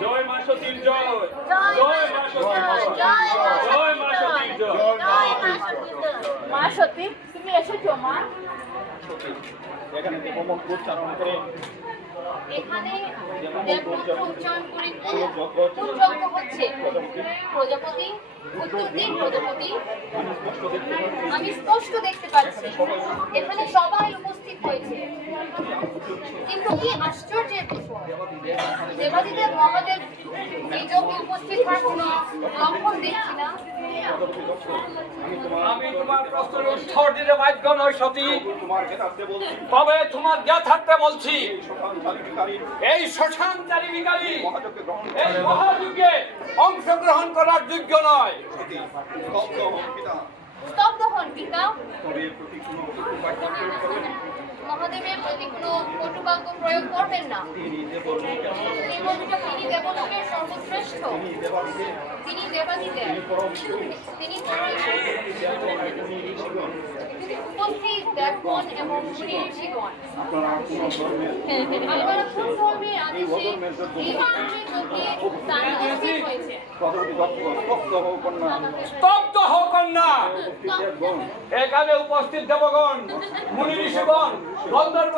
জয় মা সতীর জয়, জয় মা সতীর জয়, জয় মা সতীর জয়। মা সতী, তুমি এসেছো মা? এখানে দেবমন্ত্র উচ্চারণ করে এখানে দেবমন্ত্র উচ্চারণ করে কোন যজ্ঞ হচ্ছে? প্রজাপতি, উত্তর দিন প্রজাপতি। আমি স্পষ্ট দেখতে পাচ্ছি এখানে সবাই উপস্থিত হয়েছে, কিন্তু কি আশ্চর্যের বিষয়, দেবাদিদেব মহাদেব এই যজ্ঞে উপস্থিত হওয়ার কোনো লক্ষণ দেখছি না। আমি তোমার প্রশ্নের উত্তর দিতে বাধ্য নই সতী, তবে তোমার জ্ঞাতার্থে বলছি, এই শ্মশানচারী বিকারী এই মহাযুগে অংশগ্রহণ করার যোগ্য নয়। স্তব্ধ হন পিতা। মহাদেবের প্রতি কোনো কটুবাক্য প্রয়োগ করবেন না। তিনি দেবলোকের সর্বশ্রেষ্ঠ, তিনি দেবাদিদেব, তিনি উপস্থিত দেবগণ এবং মুনি ঋষিগণ। আপনারা কোন ধর্মের আদেশে এই ধর্মের যজ্ঞে স্থান উপস্থিত হয়েছে? স্তব্ধ হোক কন্যা। এখানে উপস্থিত দেবগণ, মুনি ঋষিগণ, গন্ধর্ব